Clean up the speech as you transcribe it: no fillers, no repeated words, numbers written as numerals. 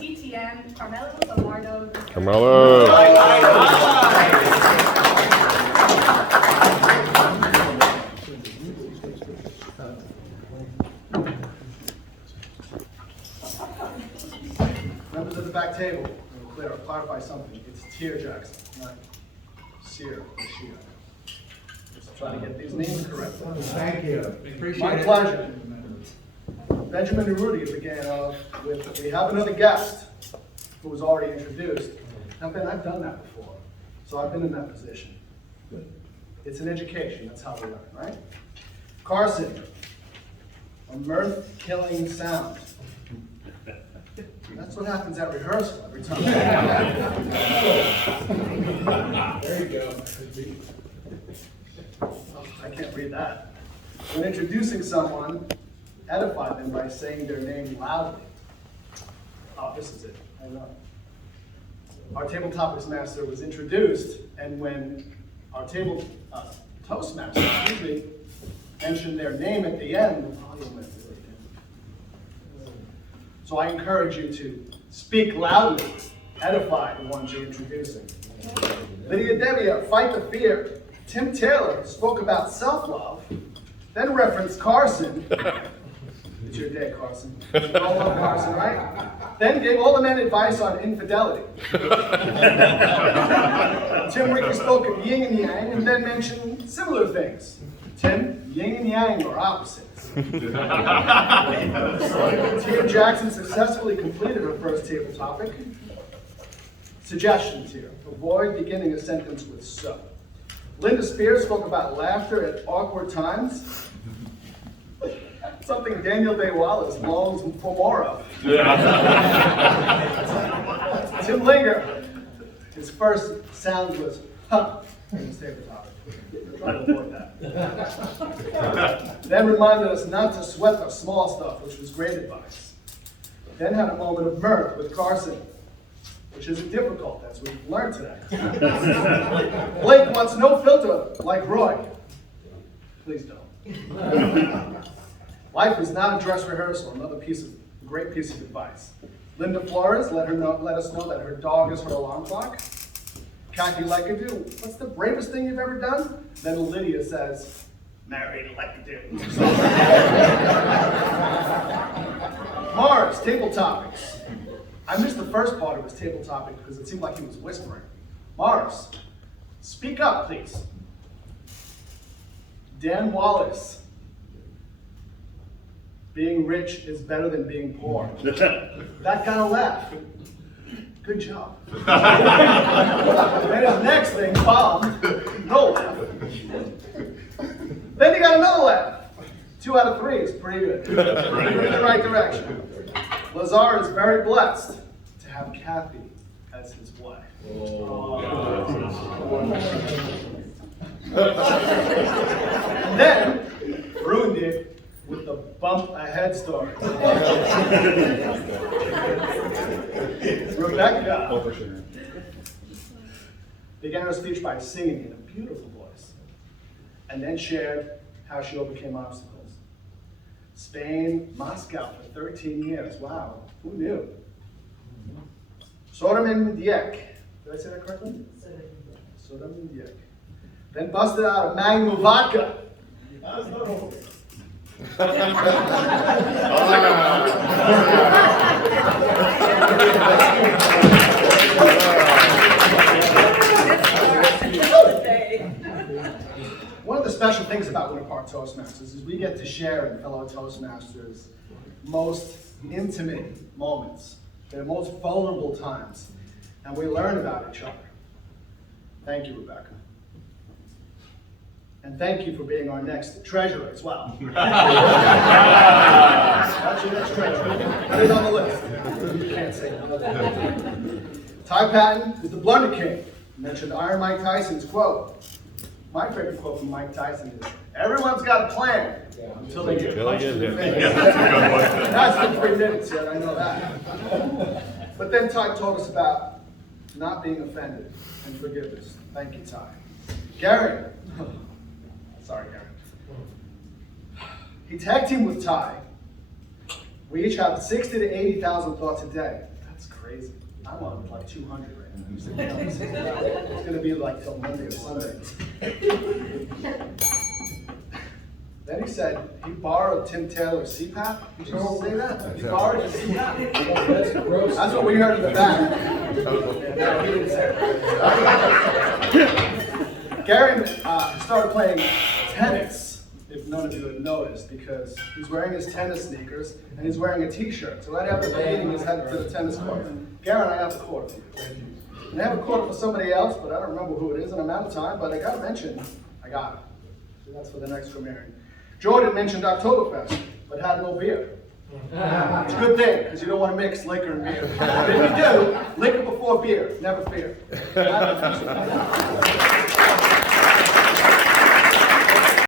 ETN, Carmelo, Berlardo. Carmelo. Members of the back table, we'll clarify something. It's Tier Jackson, not Sear or Shia. Just trying to get these names correct. Thank you. Appreciate My it. pleasure. Benjamin and Rudy began off with, we have another guest who was already introduced. Now, Ben, I've done that before, so I've been in that position. It's an education, that's how we learn, right? Carson, a mirth-killing sound. That's what happens at rehearsal every time. There you go. I can't read that. When introducing someone, edify them by saying their name loudly. Oh, this is it. I know. Our table topics master was introduced, and when our table Toastmasters usually mention their name at the end, the volume went really down. So I encourage you to speak loudly, edify the ones you're introducing. Lydia Devia, fight the fear. Tim Taylor spoke about self-love, then referenced Carson. It's your day, Carson. You all love Carson, right? Then gave all the men advice on infidelity. Tim Ricky spoke of yin and yang, and then mentioned similar things. Tim, yin and yang are opposites. Tia Jackson successfully completed her first table topic. Suggestions here. Avoid beginning a sentence with so. Linda Spears spoke about laughter at awkward times. Something Daniel Day Wallace longs for more of. Tim Linger, his first sound was huh in his table topic. Try to avoid that. Then reminded us not to sweat the small stuff, which was great advice. Then had a moment of mirth with Carson, which isn't difficult, as we've learned today. Blake wants no filter like Roy. Please don't. Life is not a dress rehearsal, another great piece of advice. Linda Flores let us know that her dog is her alarm clock. Kathy Lekadu, what's the bravest thing you've ever done? Then Lydia says, married Lekadu. Mars, table topics. I missed the first part of his table topic because it seemed like he was whispering. Mars, speak up, please. Dan Wallace, being rich is better than being poor. That got a laugh. Good job. Then his next thing bombed. No laugh. Then he got another laugh. 2 out of 3 is pretty good. We're in the right direction. Lazar is very blessed to have Kathy as his wife. And then ruined it with the bump ahead story. Rebecca began her speech by singing in a beautiful voice, and then shared how she overcame obstacles. Spain, Moscow for 13 years. Wow, who knew? Sodom Did I say that correctly? Sodom Diek. Then busted out a Magnum vodka. That's not over. One of the special things about Winter Park Toastmasters is we get to share in fellow Toastmasters' most intimate moments, their most vulnerable times, and we learn about each other. Thank you, Rebecca. And thank you for being our next treasurer as well. That's your next treasurer. Put it on the list. You can't say no. Ty Patton is the blunder king. Mentioned Iron Mike Tyson's quote. My favorite quote from Mike Tyson is, everyone's got a plan until they get punched in the face. That's been 3 minutes yet, I know that. But then Ty told us about not being offended and forgiveness. Thank you, Ty. Gary. Sorry, Gary. He tag teamed with Ty. We each have 60,000 to 80,000 thoughts a day. That's crazy. I'm on like 200 right now. He's sitting down, 65. It's gonna be like till Monday or Sunday. Then he said he borrowed Tim Taylor's CPAP. Did you say that? He borrowed his CPAP. That's gross. That's what we heard in the back. No, he didn't say that. Gary started playing tennis, if none of you had noticed, because he's wearing his tennis sneakers and he's wearing a t-shirt. So right after the meeting, he's headed to the tennis court. Gary and I have the court for you. Thank you. And I have a court for somebody else, but I don't remember who it is, and I'm out of time, but I got to mention, I got it. So that's for the next Grammarian. Jordan mentioned Oktoberfest, but had no beer. It's a good thing, because you don't want to mix liquor and beer. But if you do, liquor before beer, never fear.